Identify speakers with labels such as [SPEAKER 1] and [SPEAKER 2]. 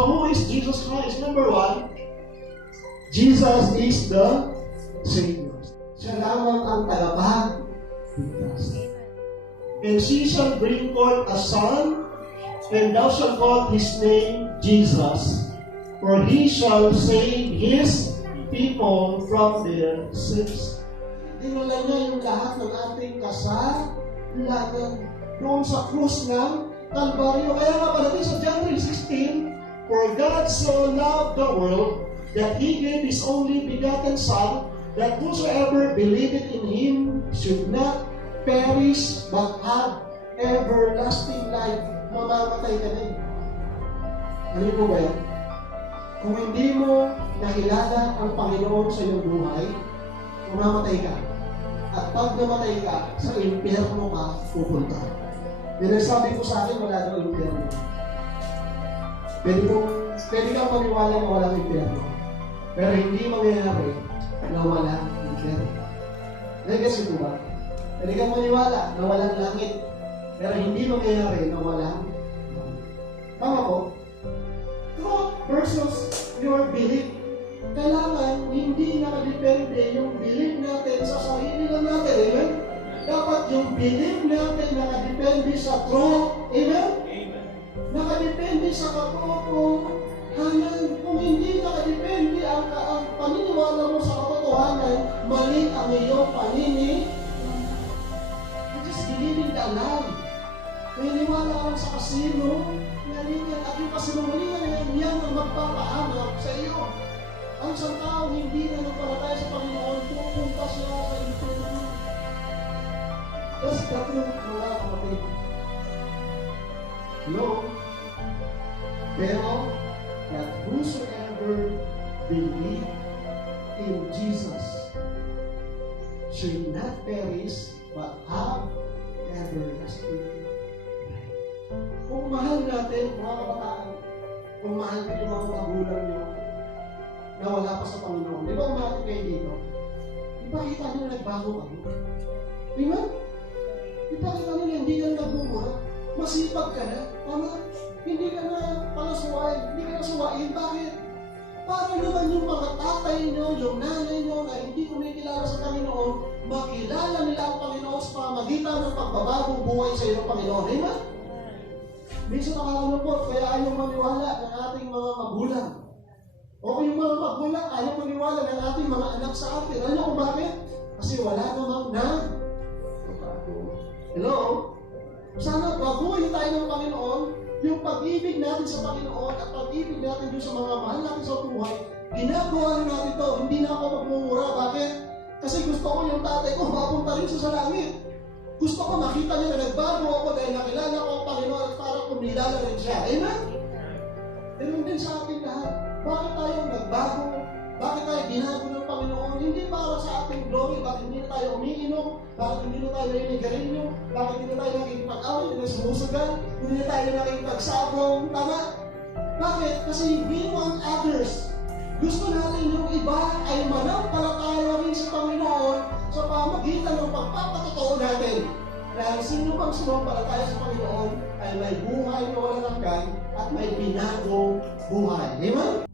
[SPEAKER 1] So who is Jesus Christ? Number one, Jesus is the Savior. Siya lamang ang tagapagligtas. And she shall bring forth a son, and thou shalt call his name Jesus, for he shall save his people from their sins. Dinala niya yung lahat ng ating kasalanan doon sa krus ng Kalbaryo. Kaya nga pala sa John 3.16, For God so loved the world that He gave His only begotten Son, that whosoever believeth in Him should not perish but have everlasting life. Mamamatay ka din. Ano po ba yan? Kung hindi mo nakilala ang Panginoon sa iyong buhay, mamamatay ka. At pag namatay ka, sa impyerno ka pupunta. Yan ang sabi ko sa akin, wala daw impyerno. Pwede kong, pwede kang maniwala na walang impyerno. Pero hindi mangyayari na walang impyerno. Nagets ko ba? Pwede kang maniwala na walang langit. Pero hindi mangyayari na walang. Tama po? Truth versus your belief. Kailangan hindi nakadepende yung belief natin sa sarili lang natin. Amen? Dapat yung belief natin nakadepende sa truth. Amen? Nakadepende sa katotohanan. Kung hindi nakadepende ang, ang paniniwala mo sa katotohanan, mali ang iyong panini. You're just believing the lie. Naniniwala ka lang sa kasino, naniniwala at yung kasinungalingan na yan, ang magpapahanap sa iyo. Ang isang tao hindi na nagpalataya sa Panginoon, pupunta siya sa inferno. That's the truth, mga kapatid. Hello? Pero, that whosoever believe in Jesus should not perish, but have everlasting life. Kung mahal natin, mga kabataan, kung mahal ko yung mga magulang nyo, na wala pa sa Panginoon, di ba umahal kayo dito? Ipakita nyo na nagbago kayo. Di ba? Ipakita nyo na hindi ka na nagmumura. Masipag ka na. Tama? Hindi ka na. Suwain. Bakit? Para naman yung mga tatay nyo, yung nanay nyo na hindi kumikilala sa Panginoon, makilala nila ang Panginoon sa pamagitan ng pagbabagong buhay sa iyo ng Panginoon. Amen? Minsan nakakalungkot, kaya ayaw maniwala ng ating mga magulang. O yung mga magulang, ayaw maniwala ng ating mga anak sa atin. Alam kung bakit? Kasi wala namang na. Hello? Sana baguhin tayo ng yung pag-ibig natin sa Panginoon at pag-ibig natin yung sa mga mahal natin sa buhay, ginagawa na natin to. Hindi na ako magmumura. Bakit? Kasi gusto ko yung tatay ko mapunta rin sa langit. Gusto ko makita niya na nagbago ako dahil nakilala ko ang Panginoon at para kumilala rin siya. Amen? Ganun din sa ating lahat. Bakit tayo nagbago? Bakit tayo binago ng Bakit hindi na tayo ninigarilyo? Bakit hindi na tayo nakikipag-away? Hindi na sumusugal? Hindi na tayo nakikipagsabong? Tama? Bakit? Kasi we want others. Gusto natin yung iba ay manampalataya sa Panginoon sa pamagitan ng pagpapatotoo natin. Dahil sino pang sumampalataya sa Panginoon ay may buhay na walang hanggan at may binagong buhay. Ba?